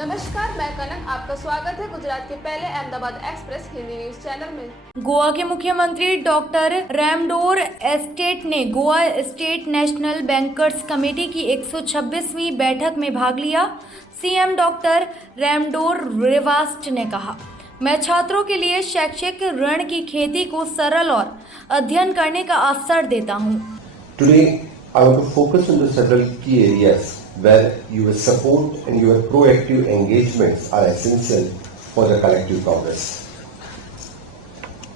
नमस्कार, मैं कनक। आपका स्वागत है गुजरात के पहले Ahmedabad express Hindi news channel में। गोवा के मुख्यमंत्री डॉक्टर रैमडोर एस्टेट ने Goa state national bankers committee की 126वीं बैठक में भाग लिया। सीएम डॉक्टर रैमडोर रिवास्ट ने कहा, मैं छात्रों के लिए शैक्षिक ऋण की खेती को सरल और अध्ययन करने का अवसर देता हूं। Today, I want to focus on the several key areas where your support and your proactive engagements are essential for the collective progress.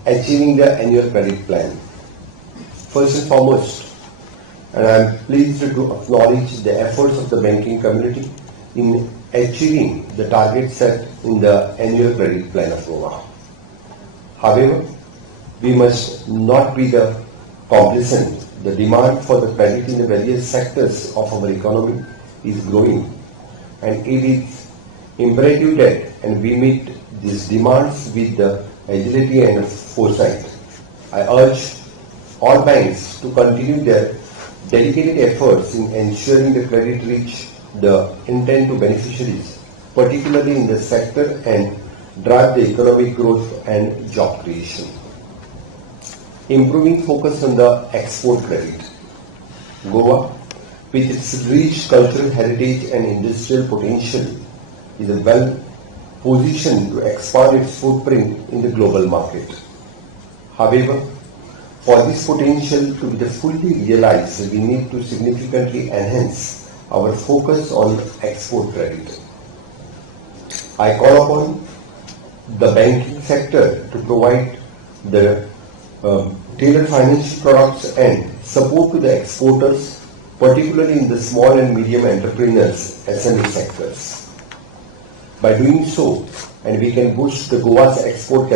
Achieving the annual credit plan. First and foremost, and I am pleased to acknowledge the efforts of the banking community in achieving the targets set in the annual credit plan of Goa. However, we must not be the complacent. The demand for the credit in the various sectors of our economy is growing, and it is imperative that we meet these demands with the agility and foresight. I urge all banks to continue their dedicated efforts in ensuring the credit reach the intended beneficiaries, particularly in the sector, and drive the economic growth and job creation. Improving focus on the export credit. Goa, with its rich cultural heritage and industrial potential, is well positioned to expand its footprint in the global market. However, for this potential to be fully realized, we need to significantly enhance our focus on export credit. I call upon the banking sector to provide the tailored financial products and support to the exporters, particularly in the small and medium entrepreneurs SME sectors. By doing so, and we can boost the Goa's export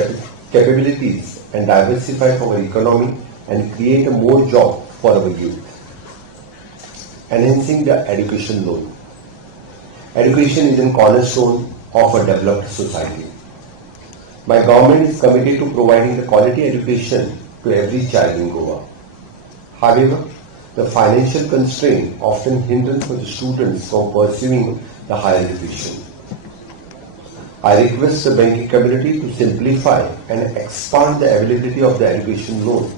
capabilities and diversify our economy and create a more job for our youth. Enhancing the education loan. Education is a cornerstone of a developed society. My government is committed to providing the quality education to every child in Goa. However, the financial constraint often hinders for the students from pursuing the higher education. I request the banking community to simplify and expand the availability of the education loan,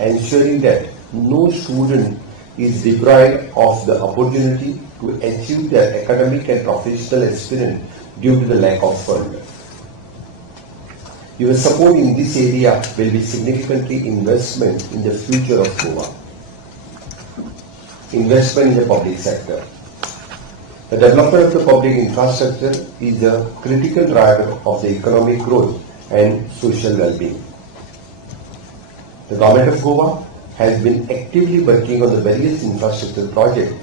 ensuring that no student is deprived of the opportunity to achieve their academic and professional experience due to the lack of funds. Your support in this area will be significantly investment in the future of Goa. Investment in the public sector. The development of the public infrastructure is a critical driver of the economic growth and social well-being. The government of Goa has been actively working on the various infrastructure projects,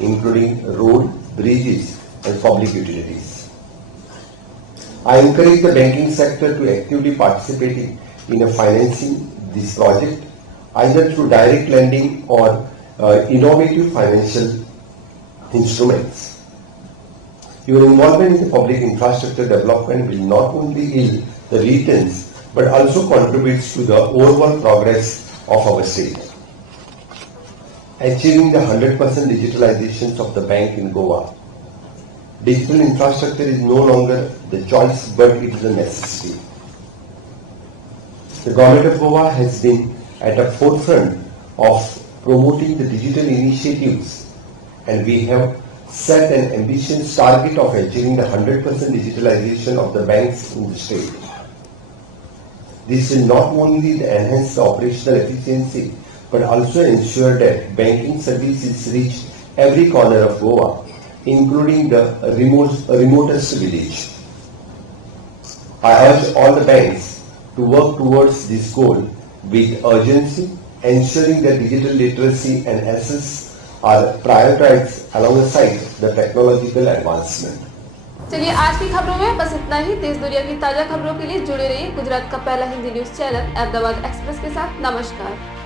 including road, bridges, and public utilities. I encourage the banking sector to actively participate in financing this project, either through direct lending or innovative financial instruments. Your involvement in the public infrastructure development will not only yield the returns but also contributes to the overall progress of our state. Achieving the 100% digitalization of the bank in Goa. Digital infrastructure is no longer the choice, but it is a necessity. The government of Goa has been at the forefront of promoting the digital initiatives, and we have set an ambitious target of achieving the 100% digitalization of the banks in the state. This will not only enhance the operational efficiency, but also ensure that banking services reach every corner of Goa, including the remotest village. I urge all the banks to work towards this goal with urgency, ensuring that digital literacy and access are prioritized alongside the technological advancement. चलिए, आज की खबरों में बस इतना ही। देश दुनिया की ताजा खबरों के लिए जुड़े रहिए गुजरात का पहला Hindi news channel Ahmedabad express के साथ। नमस्कार।